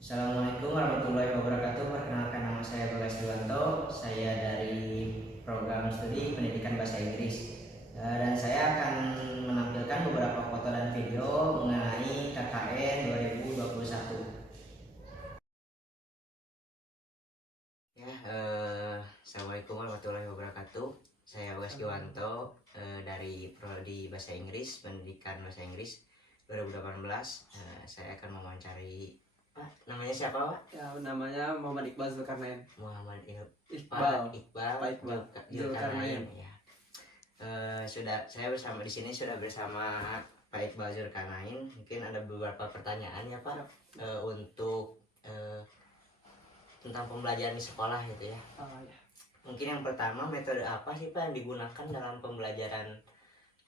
Assalamualaikum warahmatullahi wabarakatuh. Perkenalkan, nama saya Bagas Dewanto. Saya dari program studi pendidikan bahasa Inggris. Dan saya akan menampilkan beberapa foto dan video mengenai KKN 2021. Assalamualaikum warahmatullahi wabarakatuh. Saya Bagas Dewanto dari prodi bahasa Inggris, pendidikan bahasa Inggris 2018. Saya akan mewawancari namanya siapa, Pak? Ya, namanya Muhammad Iqbal Zulkarnain. Muhammad Iqbal Zulkarnain. Ya. Saya bersama di sini sudah bersama Pak Iqbal Zulkarnain. Mungkin ada beberapa pertanyaan ya, Pak, untuk tentang pembelajaran di sekolah gitu ya. Ya. Mungkin yang pertama, metode apa sih Pak yang digunakan dalam pembelajaran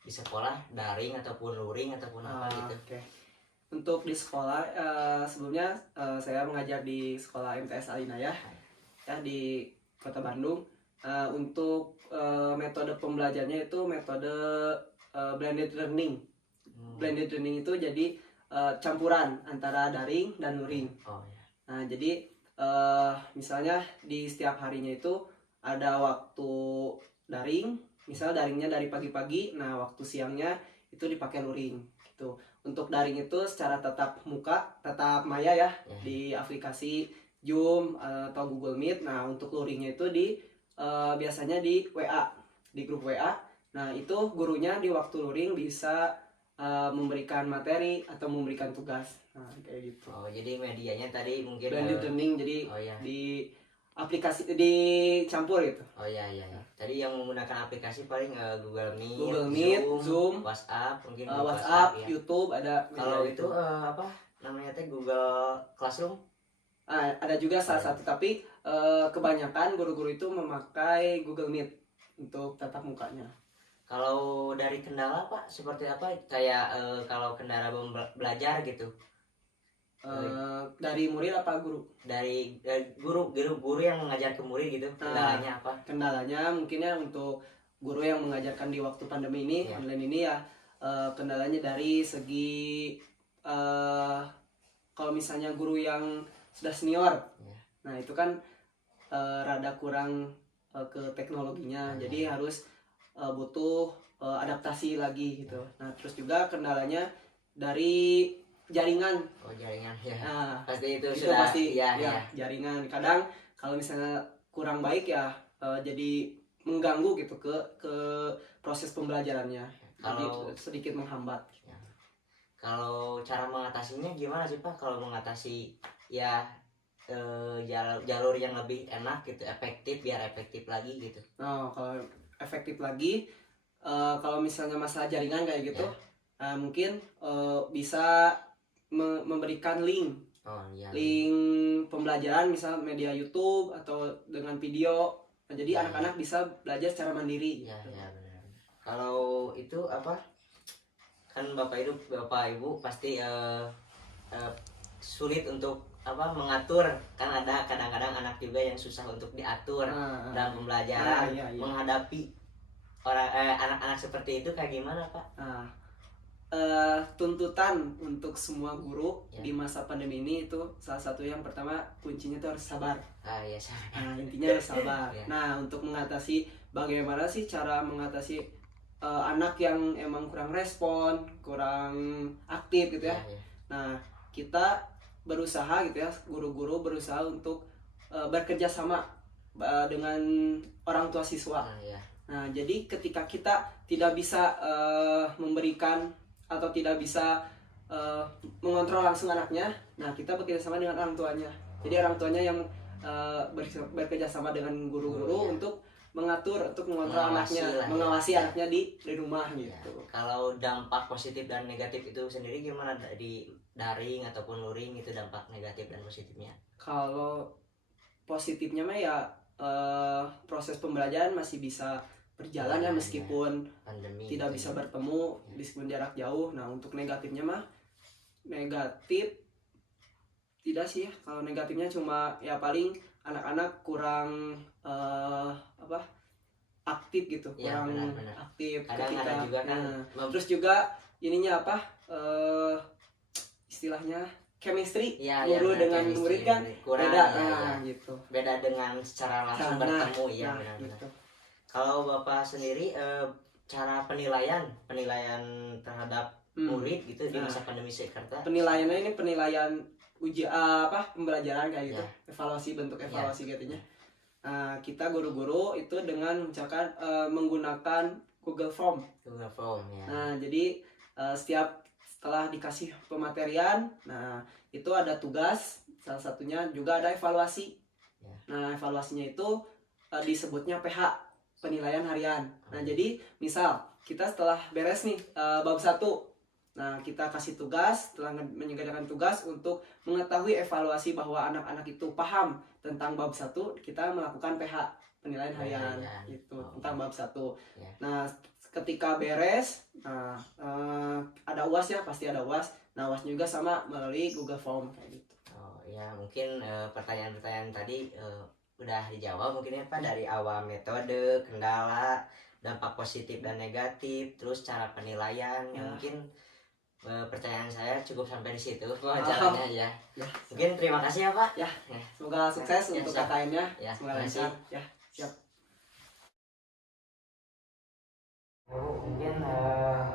di sekolah, daring ataupun luring ataupun apa gitu? Okay. Untuk di sekolah, sebelumnya saya mengajar di sekolah MTS Alinayah ya di Kota Bandung. Untuk metode pembelajarannya itu metode blended learning. Blended learning itu jadi campuran antara daring dan luring. Ya. Nah, jadi misalnya di setiap harinya itu ada waktu daring, misal daringnya dari pagi-pagi, nah waktu siangnya itu dipakai luring gitu. Untuk daring itu secara tatap muka, tatap maya ya, di aplikasi Zoom atau Google Meet. Nah, untuk luringnya itu biasanya di WA, di grup WA. Nah, itu gurunya di waktu luring bisa memberikan materi atau memberikan tugas. Nah, kayak gitu. Oh, jadi medianya tadi mungkin blended learning, jadi ya. di aplikasi dicampur gitu. Oh iya. Tadi yang menggunakan aplikasi paling Google Meet, Zoom, WhatsApp, mungkin WhatsApp, ya. YouTube ada. Kalau itu apa namanya teh, Google Classroom? Ada juga salah satu, tapi kebanyakan guru-guru itu memakai Google Meet untuk tatap mukanya. Kalau dari kendala Pak seperti apa? Kayak kalau kendala belajar gitu. Dari murid apa guru? Dari guru yang mengajar ke murid gitu. Kendalanya apa? Kendalanya mungkinnya untuk guru yang mengajarkan di waktu pandemi ini, online ini ya, kendalanya dari segi kalau misalnya guru yang sudah senior, nah itu kan rada kurang ke teknologinya, jadi harus butuh adaptasi lagi gitu. Nah, terus juga kendalanya dari jaringan. Oh, jaringan ya. Nah, pasti itu sudah pasti ya. Jaringan kadang kalau misalnya kurang baik ya jadi mengganggu gitu ke proses pembelajarannya. Jadi sedikit menghambat. Ya. Kalau cara mengatasinya gimana sih Pak? Kalau mengatasi ya jalur yang lebih enak gitu, biar efektif lagi gitu. Nah, kalau efektif lagi, kalau misalnya masalah jaringan kayak gitu, mungkin bisa memberikan link, link pembelajaran, misal media YouTube atau dengan video. Nah, jadi anak-anak bisa belajar secara mandiri. Ya, benar. Kalau itu apa? Kan Bapak Ibu pasti sulit untuk mengatur, kan ada kadang-kadang anak juga yang susah untuk diatur dalam pembelajaran. Menghadapi anak-anak seperti itu kayak gimana Pak? Tuntutan untuk semua guru di masa pandemi ini itu salah satu yang pertama, kuncinya itu harus sabar. Nah, intinya harus sabar. Nah, untuk mengatasi, bagaimana sih cara mengatasi anak yang emang kurang respon, kurang aktif gitu ya. Nah, kita berusaha gitu ya, guru-guru berusaha untuk bekerja sama dengan orang tua siswa. Nah, jadi ketika kita tidak bisa memberikan atau tidak bisa mengontrol langsung anaknya, nah kita bekerja sama dengan orang tuanya. Jadi orang tuanya yang bekerja sama dengan guru-guru untuk mengatur, untuk mengontrol anaknya, mengawasi anaknya di rumah gitu. Kalau dampak positif dan negatif itu sendiri gimana di daring ataupun luring, itu dampak negatif dan positifnya? Kalau positifnya mah ya proses pembelajaran masih bisa berjalan ya, meskipun pandemi tidak bisa bertemu, meskipun jarak jauh. Nah, untuk negatifnya mah negatif tidak sih ya. Kalau negatifnya cuma ya paling anak-anak kurang aktif gitu, kurang aktif ketika juga kan. Terus juga ininya istilahnya chemistry ya, guru ya, dengan murid kan kurang, beda gitu. Beda dengan secara langsung bertemu ya benar-benar. Gitu. Kalau Bapak sendiri cara penilaian terhadap murid gitu di masa pandemi sekarang. Penilaiannya ini penilaian pembelajaran kayak gitu. Evaluasi, bentuk evaluasi katanya. Kita guru-guru itu dengan misalkan menggunakan Google Form ya. Nah, jadi setelah dikasih pematerian, nah itu ada tugas, salah satunya juga ada evaluasi ya. Nah, evaluasinya itu disebutnya PH, penilaian harian. Nah, jadi misal kita setelah beres nih bab 1, nah kita kasih tugas, setelah menyediakan tugas untuk mengetahui evaluasi bahwa anak-anak itu paham tentang bab 1, kita melakukan PH, penilaian harian gitu tentang bab 1 ya. Nah, ketika beres, nah ada UAS ya, pasti ada UAS. Nah, UAS juga sama melalui Google Form kayak gitu. Oh ya, mungkin pertanyaan-pertanyaan tadi udah dijawab mungkin ya Pak, dari awal metode, kendala, dampak positif dan negatif, terus cara penilaian ya. Mungkin pertanyaan saya cukup sampai di situ wawancaranya ya. Mungkin terima kasih ya Pak. Ya. Semoga sukses untuk KKN-nya. Semoga lancar. Ya, siap. Mungkin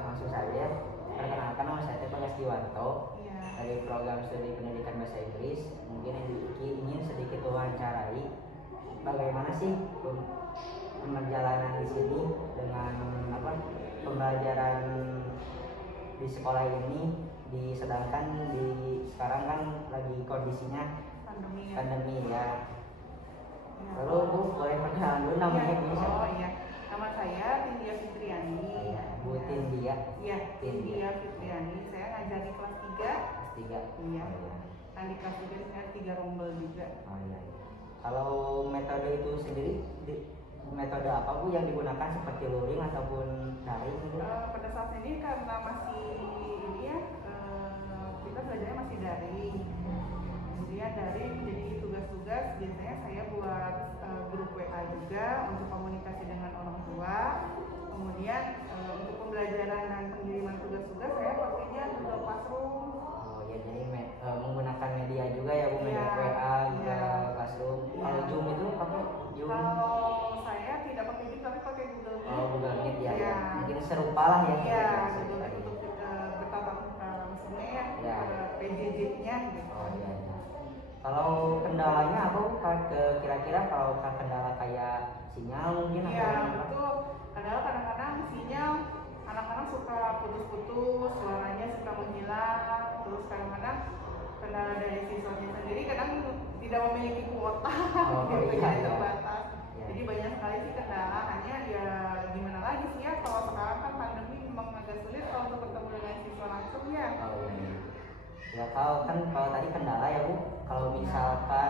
langsung saja perkenalkan, nama saya Bagas Diwanto dari program studi pendidikan bahasa Inggris. Mungkin ingin sedikit wawancarai bagaimana sih perjalanan di sini dengan pembelajaran di sekolah ini, sedangkan sekarang kan lagi kondisinya pandemi ya. Lalu Bu boleh perkenalan dulu namanya Bu? Oh iya, nama saya Tindia Fitriani. Bu Tindia. Iya, Tindia Fitriani. Saya ngajar di kelas 3. Kelas 3. Iya. Kan di kelas 3 saya 3 rombel juga. Oh iya. Kalau metode itu sendiri, metode apa Bu yang digunakan, seperti luring ataupun daring gitu? Pada saat ini karena masih ini ya, kita belajarnya masih daring. Kemudian daring, jadi tugas-tugas biasanya saya buat grup WA juga untuk komunikasi dengan orang tua. Kemudian untuk pembelajaran dan pengiriman tugas-tugas saya pakainya Google Classroom. Oh ya, jadi menggunakan media juga ya Bu, media WA juga Classroom. Kalau Zoom itu pakai Zoom? Kalau saya tidak pakai Zoom tapi pakai Google Meet. Oh, Google Meet ya. Mungkin serupa lah ya. Iya, Google Meet untuk bertatap muka maksudnya ya, PJJ-nya gitu. Oh iya. Kalau kendalanya apa Bu? Kira-kira kalau kendala kayak sinyal mungkin? Iya, betul. Kendala kadang-kadang sinyal, anak-anak suka putus-putus, suaranya suka menghilang. Terus kadang-kadang kendala dari siswanya sendiri kadang tidak memiliki kuota, terbatas. Jadi banyak sekali sih kendala, hanya ya gimana lagi sih ya, kalau sekarang kan pandemi memang agak sulit kalau untuk bertemu dengan siswa langsung ya. Ya kalau tadi kendala ya Bu, kalau misalkan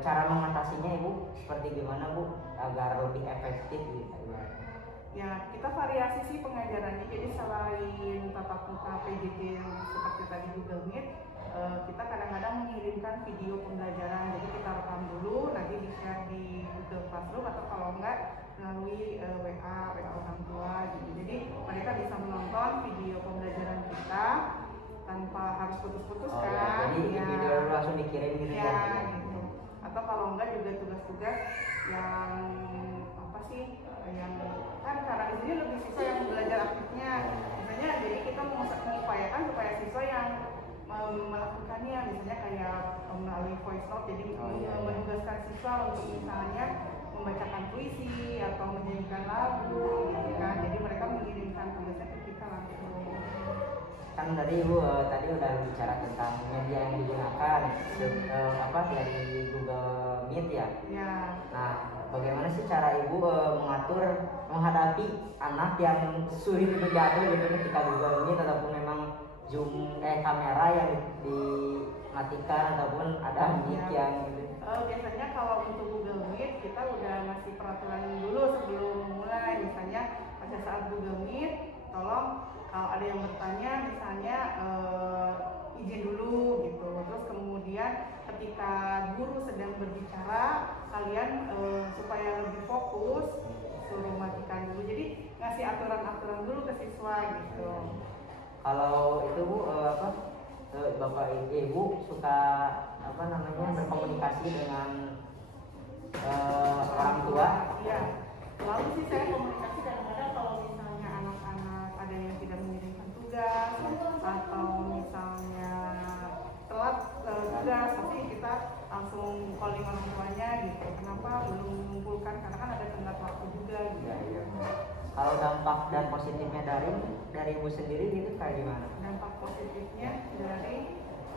cara mengatasinya Ibu seperti gimana Bu agar lebih efektif gitu? Ya, kita variasi sih pengajarannya. Jadi selain tatap muka PJJ yang seperti tadi Google Meet, kita kadang-kadang mengirimkan video pembelajaran. Jadi kita rekam dulu, nanti di-share di Google Classroom atau kalau enggak melalui WA orang tua gitu. Jadi mereka bisa menonton video pembelajaran kita tanpa harus putus-putus kan. Jadi video langsung dikirim gitu ya. Gitu. Atau kalau enggak juga tugas-tugas yang yang kan karena di sini lebih siswa yang belajar aktifnya. Misalnya jadi kita mengupayakan supaya siswa yang melakukannya, misalnya kayak melalui voice note, jadi menugaskan siswa untuk misalnya membacakan puisi atau menyanyikan lagu gitu kan. Jadi mereka mengirimkan tugasnya ke kita langsung. Kan tadi Ibu tadi udah bicara tentang media yang digunakan dari Google Meet ya. Ya. Nah, bagaimana sih cara Ibu menghadapi anak yang sulit untuk jatuh gitu ketika Google Meet ataupun memang Zoom kamera yang dimatikan ataupun ada mic yang gitu? Biasanya kalau untuk Google Meet kita udah ngasih peraturan dulu sebelum memulai. Misalnya pada saat Google Meet, tolong kalau ada yang bertanya misalnya izin dulu gitu. Terus kemudian ketika guru sedang berbicara, kalian supaya lebih fokus suruh matikan dulu. Jadi ngasih aturan-aturan dulu ke siswa gitu. Kalau itu Bu Bapak Ibu suka apa namanya berkomunikasi dengan orang tua? Iya, lalu sih saya komunikasi kadang-kadang kalau misalnya anak-anak ada yang tidak mengirimkan tugas atau misalnya telat tugas, pasti kita langsung calling orang tuanya gitu. Kenapa belum mengumpulkan? Karena kan ada tenggat waktu juga gitu. Iya. Kalau dampak dan positifnya dari Ibu sendiri gitu kayak gimana? Dampak positifnya dari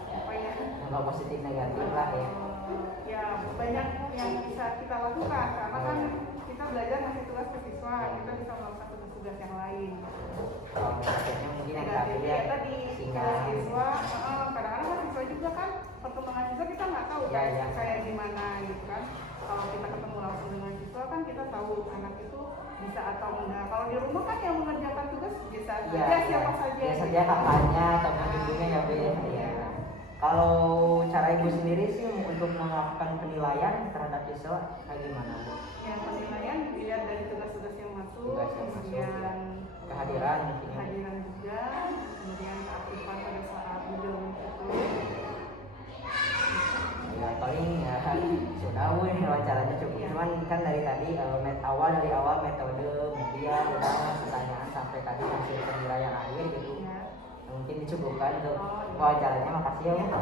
apa ya? Dampak positif negatif lah ya. Ya banyak yang bisa kita lakukan karena kan kita belajar ngasih tugas ke siswa, kita bisa melakukan tugas-tugas yang lain. Kalau negatifnya mungkin yang Negatifnya tadi tadi kalau siswa, kadang-kadang kan siswa juga kan perkembangan siswa kita nggak tahu kayak gimana gitu kan. Kalau kita ketemu langsung dengan siswa kan kita tahu anak itu bisa atau enggak. Kalau di rumah kan yang mengerjakan tugas bisa saja siapa saja. Biasa saja kakaknya atau ibunya ya Bu. Kalau cara Ibu sendiri sih untuk melakukan penilaian terhadap siswa kayak gimana Bu? Ya penilaian dilihat dari tugas-tugas yang masuk, kemudian kehadiran juga, kemudian keaktifan pada saat Google itu. Ya paling ya sudah Bu, wawancaranya cukup. Cuman kan dari tadi dari awal metode media udah pertanyaan sampai tadi hasil penilaian akhir gitu. Mungkin dicukupkan untuk wawancaranya. Makasih ya Bu.